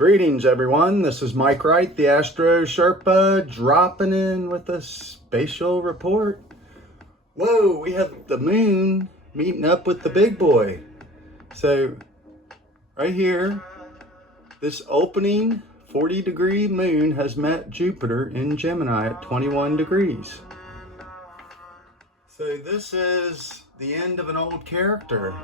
Greetings everyone, this is Mike Wright, the Astro Sherpa, dropping in with a spatial report. Whoa, we have the moon meeting up with the big boy. So right here, this opening 40-degree moon has met Jupiter in Gemini at 21 degrees. So this is the end of an old character.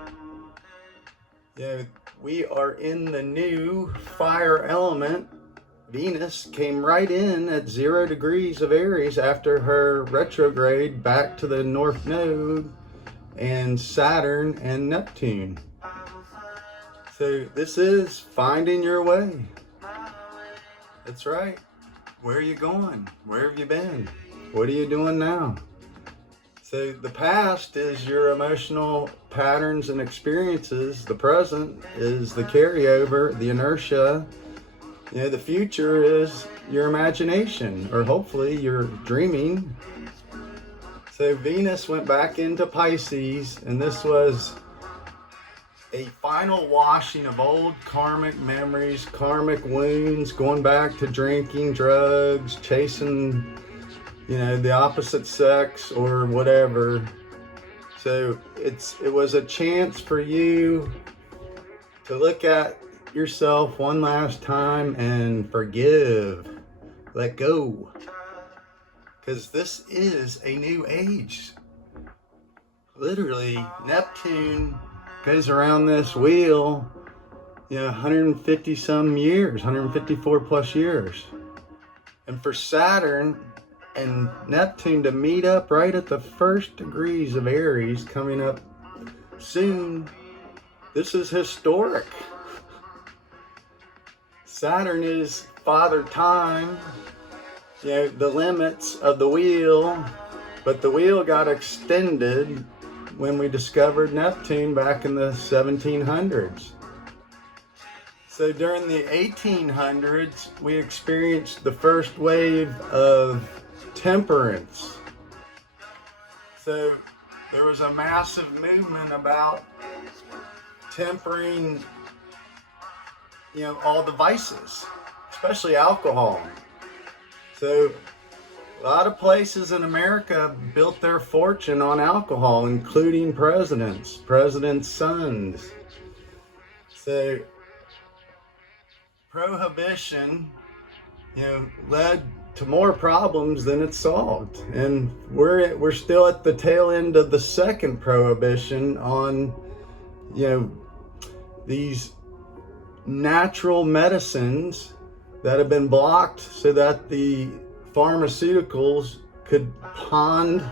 We are in the new fire element. Venus came right in at 0 degrees of Aries after her retrograde back to the North Node, and Saturn and Neptune. So this is finding your way. That's right. Where are you going? Where have you been? What are you doing now? So the past is your emotional patterns and experiences. The present is the carryover, the inertia. The future is your imagination, or hopefully your dreaming. So Venus went back into Pisces, and this was a final washing of old karmic memories, karmic wounds, going back to drinking, drugs, chasing the opposite sex or whatever. So it was a chance for you to look at yourself one last time and forgive, let go, because this is a new age. Literally, Neptune goes around this wheel 150 some years, 154 plus years, and for Saturn and Neptune to meet up right at the 1st degrees of Aries coming up soon, this is historic. Saturn is father time, the limits of the wheel, but the wheel got extended when we discovered Neptune back in the 1700s. So during the 1800s, we experienced the first wave of temperance. So there was a massive movement about tempering, all the vices, especially alcohol. So a lot of places in America built their fortune on alcohol, including presidents' sons. So prohibition, led to more problems than it solved, and we're still at the tail end of the second prohibition on these natural medicines that have been blocked so that the pharmaceuticals could pawn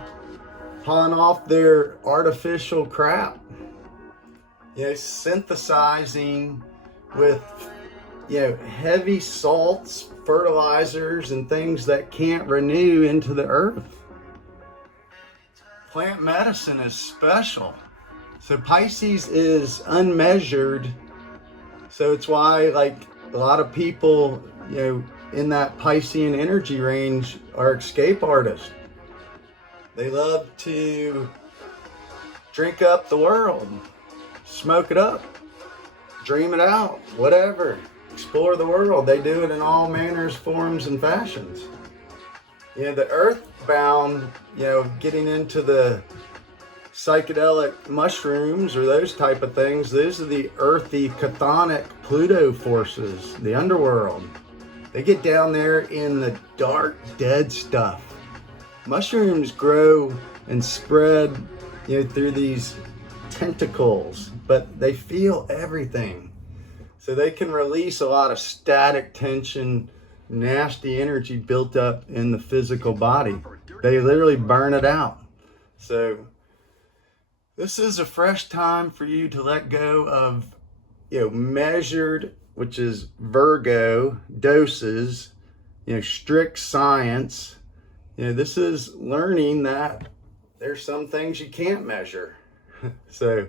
off their artificial crap, synthesizing with heavy salts, fertilizers, and things that can't renew into the earth. Plant medicine is special. So Pisces is unmeasured. So it's why, a lot of people, in that Piscean energy range are escape artists. They love to drink up the world, smoke it up, dream it out, whatever. Explore the world. They do it in all manners, forms, and fashions. The earthbound, getting into the psychedelic mushrooms or those type of things, those are the earthy, chthonic Pluto forces, the underworld. They get down there in the dark, dead stuff. Mushrooms grow and spread, through these tentacles, but they feel everything. So they can release a lot of static tension, nasty energy built up in the physical body. They literally burn it out. So this is a fresh time for you to let go of, measured, which is Virgo, doses, strict science. This is learning that there's some things you can't measure. So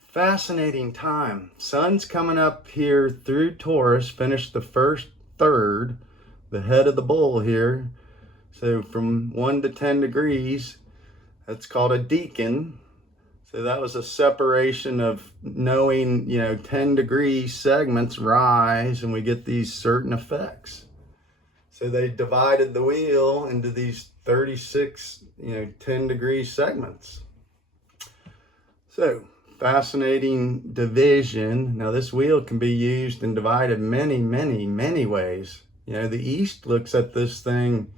fascinating time. Sun's coming up here through Taurus, finished the first third, the head of the bull here. So from 1 to 10 degrees, that's called a decan. So that was a separation of knowing, 10-degree segments rise and we get these certain effects. So they divided the wheel into these 36, 10-degree segments. So fascinating division. Now this wheel can be used and divided many, many, many ways. The East looks at this thing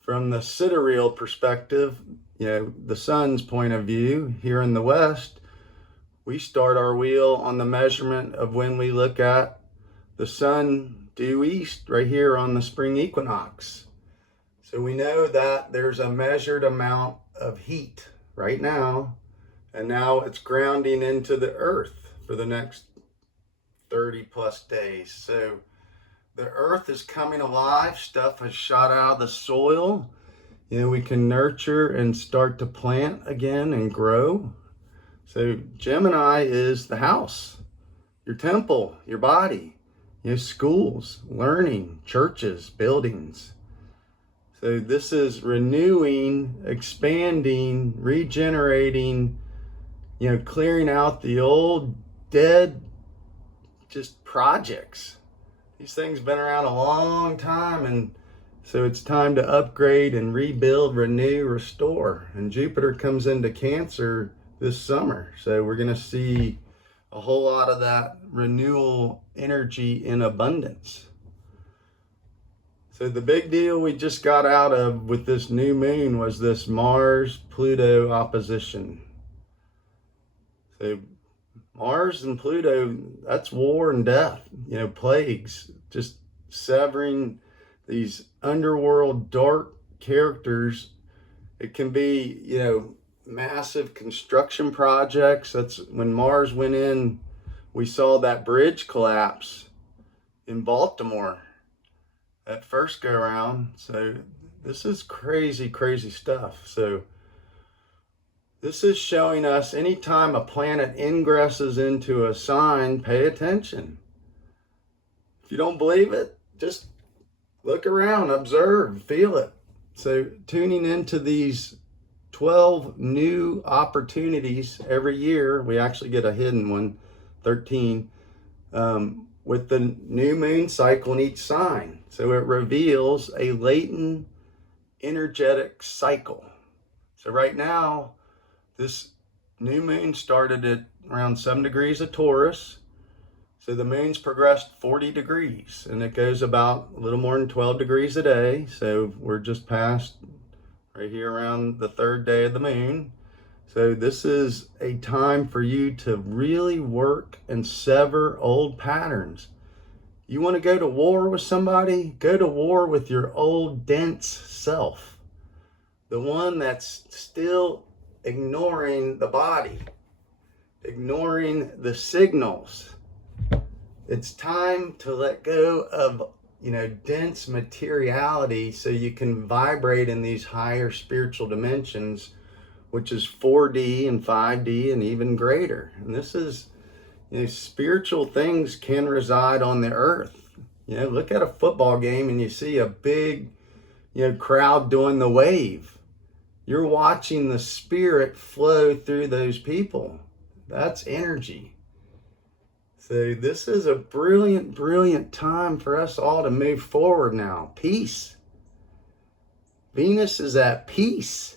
from the sidereal perspective, the sun's point of view. Here in the West, we start our wheel on the measurement of when we look at the sun due east right here on the spring equinox. So we know that there's a measured amount of heat right now, and now it's grounding into the earth for the next 30 plus days. So the earth is coming alive. Stuff has shot out of the soil. We can nurture and start to plant again and grow. So Gemini is the house, your temple, your body, schools, learning, churches, buildings. So this is renewing, expanding, regenerating, clearing out the old, dead, just projects. These things been around a long time, and so it's time to upgrade and rebuild, renew, restore. And Jupiter comes into Cancer this summer. So we're going to see a whole lot of that renewal energy in abundance. So the big deal we just got out of with this new moon was this Mars-Pluto opposition. So Mars and Pluto, that's war and death, plagues, just severing these underworld dark characters. It can be, massive construction projects. That's when Mars went in, we saw that bridge collapse in Baltimore at first go around. So this is crazy, crazy stuff. So this is showing us anytime a planet ingresses into a sign, pay attention. If you don't believe it, just look around, observe, feel it. So tuning into these 12 new opportunities every year. We actually get a hidden one, 13, with the new moon cycle in each sign. So it reveals a latent energetic cycle. So right now, this new moon started at around 7 degrees of Taurus. So the moon's progressed 40 degrees, and it goes about a little more than 12 degrees a day. So we're just past right here around the 3rd day of the moon. So this is a time for you to really work and sever old patterns. You want to go to war with somebody? Go to war with your old dense self. The one that's still ignoring the body, ignoring the signals. It's time to let go of, dense materiality so you can vibrate in these higher spiritual dimensions, which is 4D and 5D and even greater. And this is, spiritual things can reside on the earth. Look at a football game and you see a big, crowd doing the wave. You're watching the spirit flow through those people. That's energy. So this is a brilliant, brilliant time for us all to move forward now. Peace. Venus is at peace.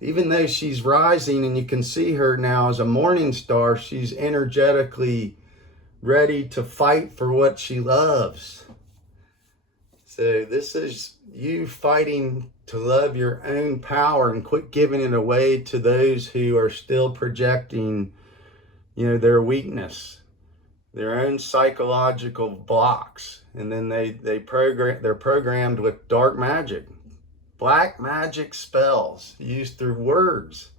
Even though she's rising and you can see her now as a morning star, she's energetically ready to fight for what she loves. So this is you fighting to love your own power and quit giving it away to those who are still projecting, their weakness, their own psychological blocks. And then they're programmed with dark magic, black magic spells used through words.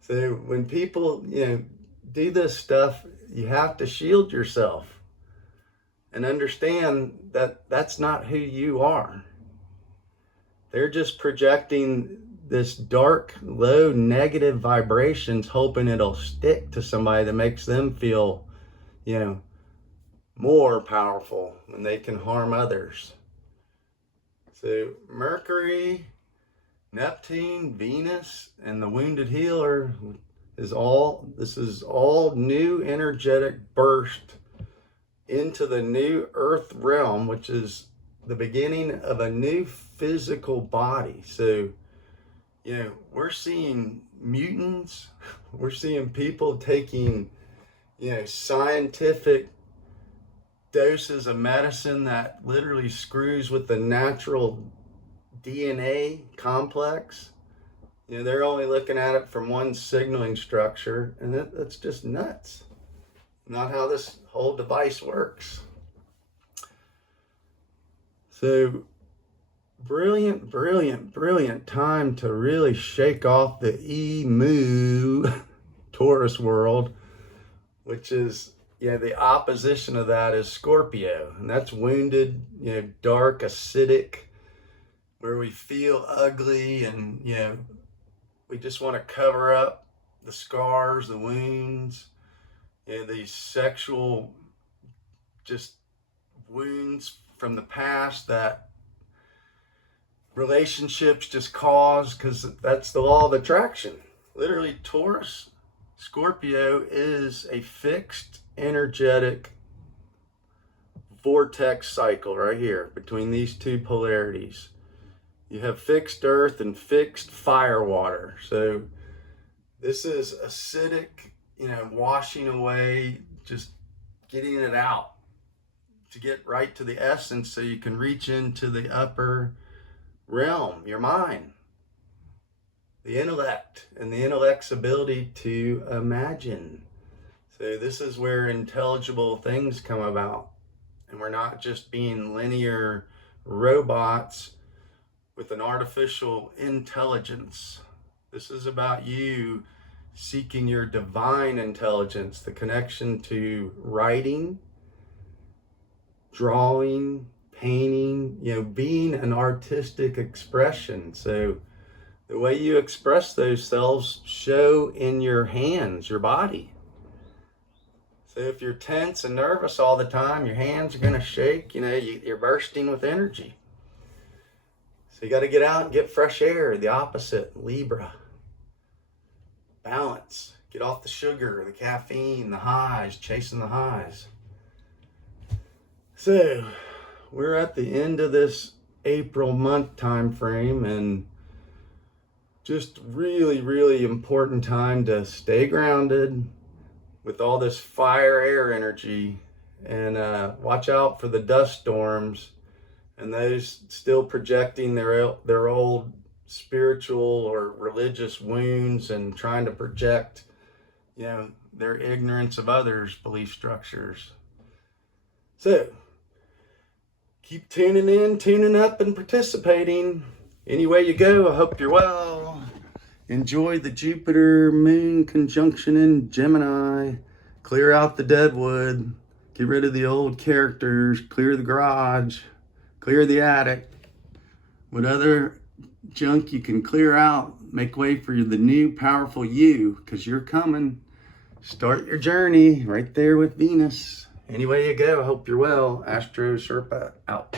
So when people, do this stuff, you have to shield yourself and understand that that's not who you are. They're just projecting this dark, low, negative vibrations, hoping it'll stick to somebody that makes them feel, more powerful when they can harm others. So Mercury, Neptune, Venus, and the wounded healer, This is all new energetic burst into the new earth realm, which is the beginning of a new physical body. So, we're seeing mutants, we're seeing people taking, scientific doses of medicine that literally screws with the natural DNA complex. They're only looking at it from one signaling structure, and that's just nuts. Not how this whole device works. So, brilliant time to really shake off the emu Taurus world, which is, the opposition of that is Scorpio, and that's wounded, dark, acidic, where we feel ugly, and we just want to cover up the scars, the wounds, these sexual just wounds from the past that relationships just cause, because that's the law of attraction. Literally, Taurus, Scorpio is a fixed energetic vortex cycle right here between these two polarities. You have fixed earth and fixed fire water. So this is acidic, washing away, just getting it out to get right to the essence so you can reach into the upper realm, your mind, the intellect, and the intellect's ability to imagine. So this is where intelligible things come about, and we're not just being linear robots with an artificial intelligence. This is about you seeking your divine intelligence, the connection to writing, drawing, painting, being an artistic expression. So the way you express those selves show in your hands, your body. So if you're tense and nervous all the time, your hands are going to shake, you're bursting with energy. So you got to get out and get fresh air, the opposite, Libra. Balance, get off the sugar, the caffeine, the highs, chasing the highs. So we're at the end of this April month time frame, and just really important time to stay grounded with all this fire air energy, and watch out for the dust storms and those still projecting their old spiritual or religious wounds and trying to project their ignorance of others' belief structures. So keep tuning in, tuning up, and participating. Any way you go, I hope you're well. Enjoy the Jupiter-Moon conjunction in Gemini. Clear out the dead wood. Get rid of the old characters. Clear the garage. Clear the attic. What other junk you can clear out. Make way for the new powerful you, because you're coming. Start your journey right there with Venus. Any way you go, I hope you're well. Astro Sherpa out.